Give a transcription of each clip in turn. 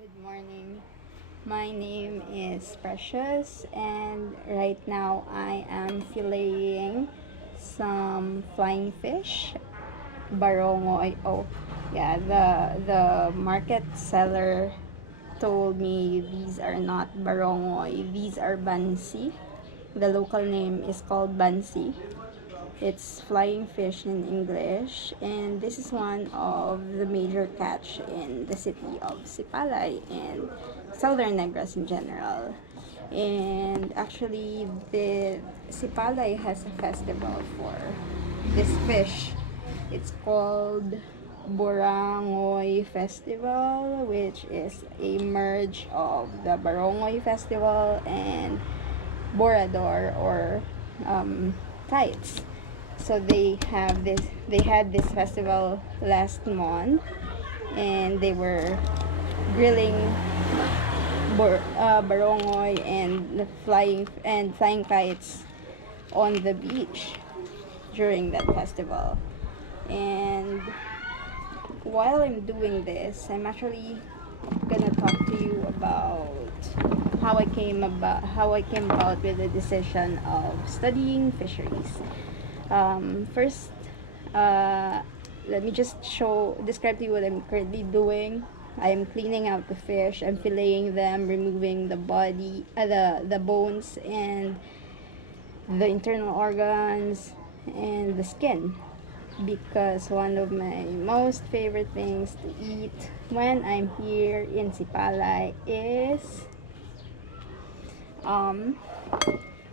Good morning. My name is Precious, and right now I am filleting some flying fish. Barongoy. Oh, yeah. The market seller told me these are not Barongoy. These are Bansi. The local name is called Bansi. It's flying fish in English, and this is one of the major catch in the city of Sipalay and southern Negros in general. And actually, the Sipalay has a festival for this fish. It's called Barongoy Festival, which is a merge of the Barongoy Festival and Borador or kites. So they had this festival last month, and they were grilling barongoy and flying kites on the beach during that festival. And while I'm doing this, I'm actually gonna talk to you about how I came about with the decision of studying fisheries. First, let me just describe to you what I'm currently doing. I'm cleaning out the fish. I'm filleting them, removing the body, the bones, and the internal organs, and the skin. Because one of my most favorite things to eat when I'm here in Sipalay is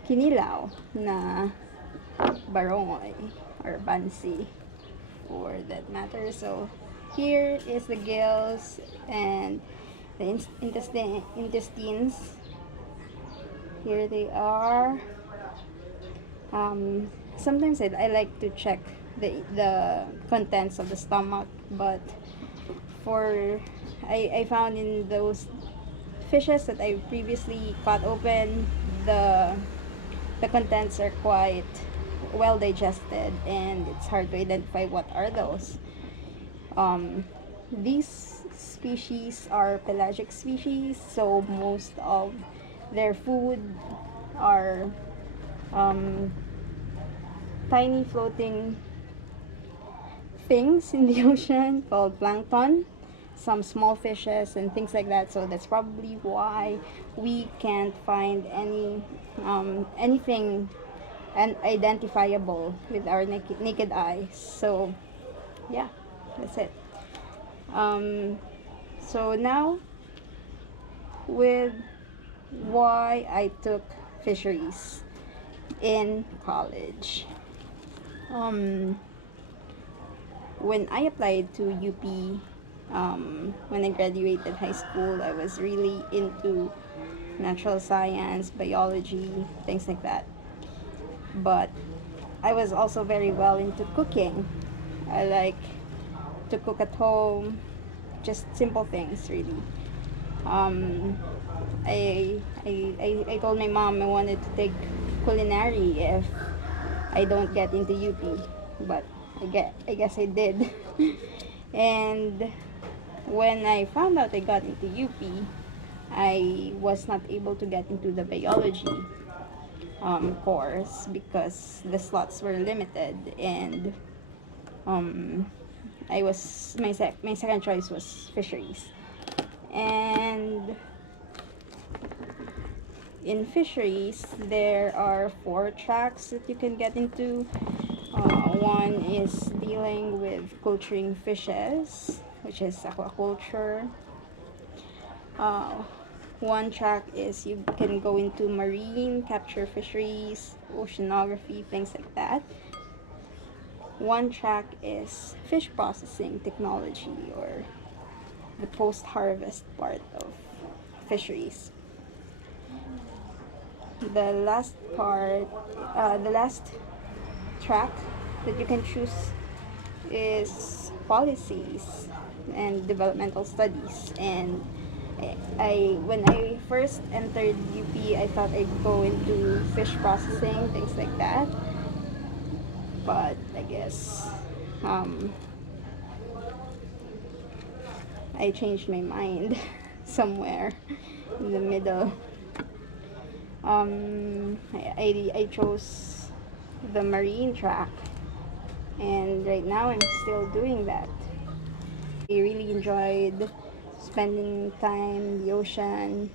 kinilaw na barongoy or bansi for that matter. So here is the gills and the intestines. Here they are. Sometimes I like to check the contents of the stomach, but I found in those fishes that I previously cut open, the contents are quite well digested, and it's hard to identify what are those. These species are pelagic species, so most of their food are tiny floating things in the ocean called plankton, some small fishes and things like that. So that's probably why we can't find anything and identifiable with our naked eyes. So yeah, that's it. So now, with why I took fisheries in college. When I applied to UP, when I graduated high school, I was really into natural science, biology, things like that. But I was also very well into cooking. I like to cook at home, just simple things, really. I told my mom I wanted to take culinary if I don't get into UP, but I guess I did. And when I found out I got into UP, I was not able to get into the biology course because the slots were limited, and my second choice was fisheries. And in fisheries, there are 4 tracks that you can get into. One is dealing with culturing fishes, which is aquaculture. One track is you can go into marine, capture fisheries, oceanography, things like that. One track is fish processing technology, or the post-harvest part of fisheries. The last track that you can choose is policies and developmental studies. And when I first entered UP, I thought I'd go into fish processing, things like that. But I guess I changed my mind. somewhere in the middle. I chose the marine track, and right now I'm still doing that. I really enjoyed spending time in the ocean,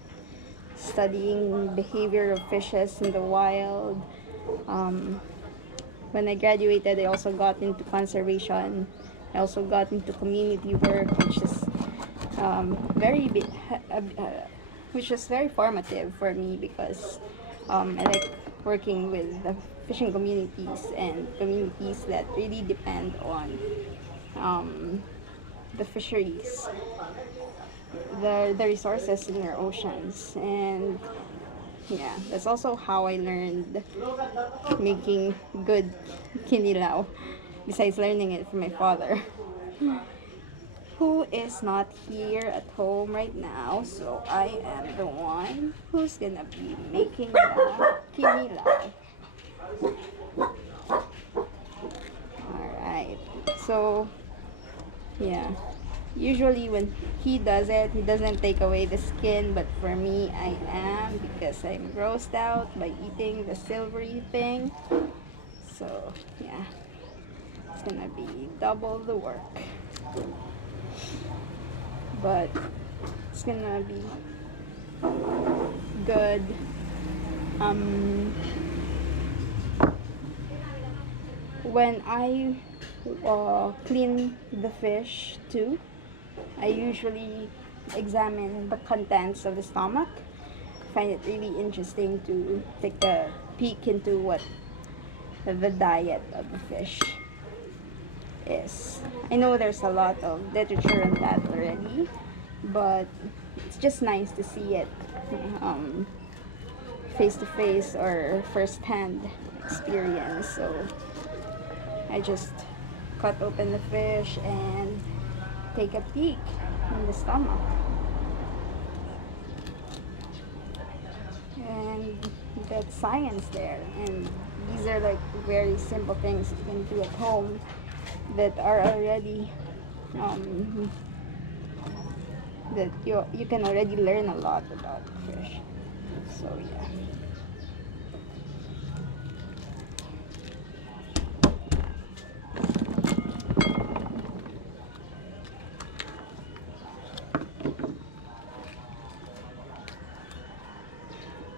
studying behavior of fishes in the wild. When I graduated, I also got into conservation. I also got into community work, which is which is very formative for me because I like working with the fishing communities and communities that really depend on the fisheries, the resources in our oceans. And yeah, that's also how I learned making good kinilaw, besides learning it from my father, who is not here at home right now. So I am the one who's gonna be making the kinilaw. Alright, so yeah, usually when he does it, he doesn't take away the skin, but for me, I am, because I'm grossed out by eating the silvery thing. So yeah, it's gonna be double the work, but it's gonna be good. When I clean the fish too, I usually examine the contents of the stomach. I find it really interesting to take a peek into what the diet of the fish is. I know there's a lot of literature on that already, but it's just nice to see it face to face or first hand experience. So I just cut open the fish and take a peek in the stomach. And that's science there. And these are like very simple things you can do at home that are already that you can already learn a lot about fish. So yeah.